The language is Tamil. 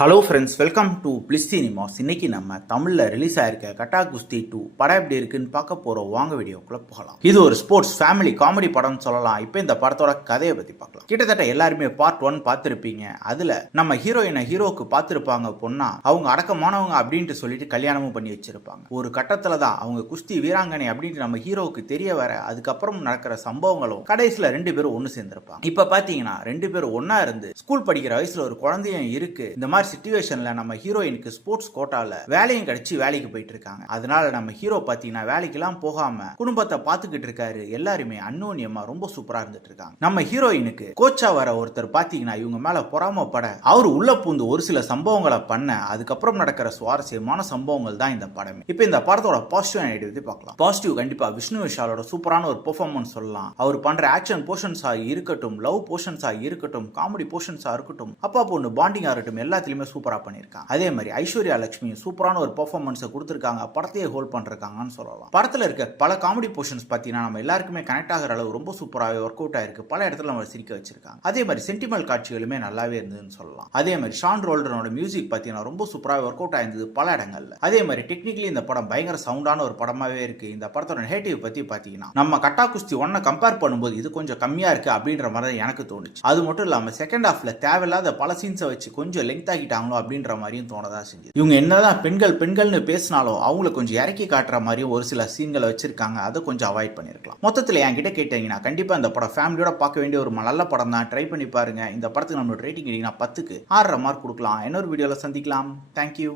Hello friends, welcome to bliss cinemas. இன்னைக்கு நம்ம தமிழில் ரிலீஸ் ஆயிருக்க கட்டா குஸ்தி 2 படம் எப்படி இருக்குன்னு பார்க்க போகிறோம். வாங்க வீடியோக்குள்ள போகலாம். இது ஒரு ஸ்போர்ட்ஸ் ஃபேமிலி காமெடி படம்னு சொல்லலாம். இப்போ இந்த படத்தோட கதையை பற்றி பார்க்கலாம். கிட்டத்தட்ட எல்லாருமே பார்ட் 1 பார்த்துருப்பீங்க. அதில் நம்ம ஹீரோக்கு பார்த்துருப்பாங்க பொண்ணா. அவங்க அடக்கமானவங்க அப்படின்ட்டு சொல்லிட்டு கல்யாணமும் பண்ணி வச்சிருப்பாங்க. ஒரு கட்டத்தில் தான் அவங்க குஸ்தி வீராங்கனை அப்படின்ட்டு நம்ம ஹீரோவுக்கு தெரிய வர அதுக்கப்புறம் நடக்கிற சம்பவங்களும் கடைசியில் 2 பேரும் ஒன்று சேர்ந்திருப்பாங்க. இப்போ பார்த்தீங்கன்னா 2 பேரும் ஒன்னா இருந்து ஸ்கூல் படிக்கிற வயசுல ஒரு குழந்தையும் இருக்கு. இந்த மாதிரி சிச்சுவேஷன்ல நம்ம ஹீரோயினுக்கு ஸ்போர்ட்ஸ் கோட்டால வேலையும் கிடைச்சி வேலைக்கு போயிட்டு இருக்காங்க. அதனால நம்ம ஹீரோ பாத்தீங்கன்னா வேலைக்கெல்லாம் போகாம குடும்பத்தை பாத்துக்கிட்டு இருக்காரு. எல்லாருமே அன்னோன்யமா ரொம்ப சூப்பரா இருந்துட்டு இருக்காங்க. நம்ம ஹீரோயினுக்கு கோச்சா வர ஒருத்தர் பாத்தீங்கன்னா இவங்க மேல பொறாமப்பட அவர் உள்ள பூந்து ஒரு சில சம்பவங்களை பண்ண அதுக்கப்புறம் நடக்கிற சுவாரஸ்யமான சம்பவங்கள் தான் இந்த படமே. இப்போ இந்த படத்தோட பாசிட்டிவ் நெகட்டிவ் பார்க்கலாம். பாசிட்டிவ் கண்டிப்பா விஷ்ணு விஷாலோட சூப்பரான ஒரு பெர்ஃபார்மன்ஸ் சொல்லலாம். அவர் பண்ற ஆக்ஷன் போர்ஷன்ஸா இருக்கட்டும், லவ் போர்ஷன்ஸா இருக்கட்டும், காமெடி போர்ஷன்ஸா இருக்கட்டும், அப்பா பொண்ணு பாண்டிங்கா இருக்கட்டும், எல்லாத்துலயுமே சூப்பரா பண்ணிருக்காங்க. அதே மாதிரி ஐஸ்வர்யா லட்சுமி சூப்பரான ஒரு பெர்ஃபார்மன்ஸ் கொடுத்திருக்காங்க. படத்தையே ஹோல்ட் பண்றாங்கன்னு சொல்லலாம். படத்துல இருக்க பல காமெடி போர்ஷன்ஸ் பார்த்தீங்கன்னா நம்ம எல்லாருக்குமே கனெக்ட் ஆகிற அளவு ரொம்ப சூப்பராகவே ஒர்க் அவுட் ஆயிருக்கு. பல இடத்துல நம்ம சிரிக்க வச்சிருக்காங்க. அதே மாதிரி சென்டிமெண்ட் காட்சிகளுமே நல்லாவே இருந்ததுன்னு சொல்லலாம். அதே மாதிரி ஷான் ரோல்டனோட மியூசிக் பார்த்தீங்கன்னா ரொம்ப சூப்பராக ஒர்க் அவுட் ஆயிருந்தது பல இடங்கள்ல. அதே மாதிரி டெக்னிக்கலி இந்த படம் பயங்கர சவுண்டான ஒரு படமாவே இருக்கு. இந்த படத்தோட நெகட்டிவ் பத்தி பார்த்தீங்கன்னா நம்ம கட்டா குஸ்தி 1 கம்பேர் பண்ணும்போது இது கொஞ்சம் கம்மியா இருக்கு அப்படின்ற மாதிரி எனக்கு தோணுச்சு. அது மட்டும் இல்லாம செகண்ட் ஹாஃப்ல தேவையில்லாத பல சீன்ஸை வச்சு கொஞ்சம் லெங்க் ஆகிட்டாங்களோ அப்படின்ற மாதிரியும் தோணதான் செஞ்சது. இவங்க என்னதான் பெண்கள்னு பேசினாலும் அவங்கள கொஞ்சம் இறக்கி காட்டுற மாதிரியும் ஒரு சில சீன்களை வச்சிருக்காங்க. அதை கொஞ்சம் அவாய்ட் பண்ணிருக்கலாம். மொத்தத்தில் என்கிட்ட கேட்டீங்கன்னா கண்டிப்பா இந்த படம் ஃபேமிலியோட பார்க்க வேண்டிய ஒரு நல்ல படம் தான். ட்ரை பண்ணி பாருங்க. இந்த படத்துக்கு நம்மளோட ரேட்டிங் 10க்கு 6.5 மார்க் கொடுக்கலாம். இன்னொரு வீடியோல சந்திக்கலாம். தேங்க்யூ.